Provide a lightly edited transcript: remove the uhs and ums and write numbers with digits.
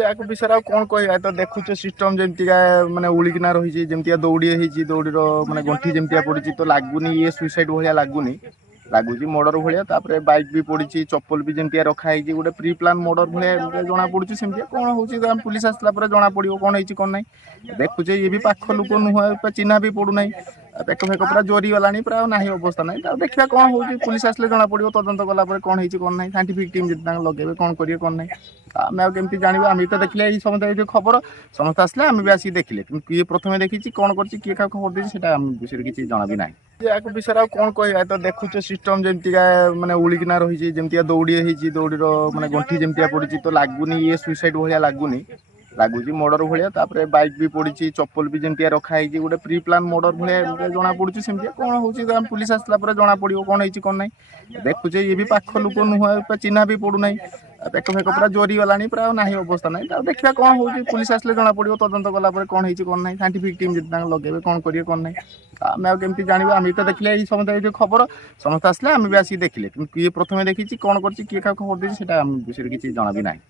ୟାକୁ ବିଷୟରେ ଆଉ କଣ କହିବା ତ ଦେଖୁଛ ସିଷ୍ଟମ ଯେମିତିକା ମାନେ ଉଳିକିନା ରହିଛି ଯେମିତିକା ଦୌଡ଼ି ହେଇଛି ଦୌଡ଼ିର ମାନେ ଗଣ୍ଠି ଯେମିତିକା ପଡିଛି ତ ଲାଗୁନି ଇଏ ସୁଇସାଇଡ ଭଳିଆ ଲାଗୁଛି ମର୍ଡର ଭଳିଆ। ତାପରେ ବାଇକ୍ ବି ପଡିଛି, ଚପଲ ବି ଯେମିତିକା ରଖା ହେଇଛି, ଗୋଟେ ପ୍ରି ପ୍ଲାନ ମର୍ଡର ଭଳିଆ ଜଣା ପଡୁଛି। ସେମିତିଆ କଣ ହଉଛି ପୁଲିସ ଆସିଲା ପରେ ଜଣା ପଡିବ କଣ ହେଇଛି କଣ ନାହିଁ। ଦେଖୁଛେ ଇଏ ବି ପାଖ ଲୋକ ନୁହଁ, ଚିହ୍ନା ବି ପଡୁନାହିଁ। ବେକ ଫେକ ପୁରା ଜୋରି ଗଲାଣି, ପୁରା ଆଉ ନାହିଁ ଅବସ୍ଥା ନାହିଁ। ଆଉ ଦେଖିବା କଣ ହଉଛି, ପୁଲିସ ଆସିଲେ ଜଣା ପଡିବ, ତଦନ୍ତ କଲା ପରେ କଣ ହେଇଛି କଣ ନାହିଁ। ସାଇଣ୍ଟିଫିକ ଟିମ୍ ଯଦି ତାଙ୍କୁ ଲଗେଇବେ କଣ କରିବେ କଣ ନାହିଁ। ଆମେ ଆଉ କେମିତି ଜାଣିବା? ଆମେ ତ ଦେଖିଲେ ଏଇ ସମସ୍ତେ ଏଇ ଖବର ସମସ୍ତେ ଆସିଲେ ଆମେ ବି ଆସିକି ଦେଖିଲେ, କିନ୍ତୁ କିଏ ପ୍ରଥମେ ଦେଖିଛି କଣ କରିଛି କିଏ କାହାକୁ ଖବର ଦେଇଛି ସେଟା ଆମ ବିଷୟରେ କିଛି ଜଣା ବି ନାହିଁ। ୟାକୁ ବିଷୟରେ ଆଉ କଣ କହିବା? ତ ଦେଖୁଛ ସିଷ୍ଟମ ଯେମିତିକା ମାନେ ଉଳିକିନା ରହିଛି ଯେମିତିକା ଦୌଡ଼ି ହେଇଛି, ଦୌଡ଼ିର ମାନେ ଗଣ୍ଠି ଯେମିତିକା ପଡିଛି ତ ଲାଗୁନି ଇଏ ସୁଇସାଇଡ ଭଳିଆ ଲାଗୁଛି ମର୍ଡର ଭଳିଆ। ତାପରେ ବାଇକ୍ ବି ପଡିଛି, ଚପଲ ବି ଯେମିତିକା ରଖା ହେଇଛି, ଗୋଟେ ପ୍ରି ପ୍ଲାନ ମର୍ଡର ଭଳିଆ ଜଣା ପଡୁଛି। ସେମିତିଆ କଣ ହଉଛି ପୁଲିସ ଆସିଲା ପରେ ଜଣା ପଡିବ କଣ ହେଇଛି କଣ ନାହିଁ। ଦେଖୁଛେ ଇଏ ବି ପାଖ ଲୋକ ନୁହଁ, ଚିହ୍ନା ବି ପଡୁନାହିଁ। ବେକ ଫେକ ପୁରା ଜୋରି ଗଲାଣି, ପୁରା ଆଉ ନାହିଁ ଅବସ୍ଥା ନାହିଁ। ଆଉ ଦେଖିବା କଣ ହଉଛି, ପୁଲିସ ଆସିଲେ ଜଣା ପଡିବ, ତଦନ୍ତ କଲା ପରେ କଣ ହେଇଛି କଣ ନାହିଁ। ସାଇଣ୍ଟିଫିକ ଟିମ୍ ଯଦି ତାଙ୍କୁ ଲଗେଇବେ କଣ କରିବେ କଣ ନାହିଁ। ଆମେ ଆଉ କେମିତି ଜାଣିବା? ଆମେ ତ ଦେଖିଲେ ଏଇ ସମସ୍ତେ ଏଇ ଖବର ସମସ୍ତେ ଆସିଲେ ଆମେ ବି ଆସିକି ଦେଖିଲେ, କିନ୍ତୁ କିଏ ପ୍ରଥମେ ଦେଖିଛି କଣ କରିଛି କିଏ କାହାକୁ ଖବର ଦେଇଛି ସେଟା ଆମ ବିଷୟରେ କିଛି ଜଣା ବି ନାହିଁ।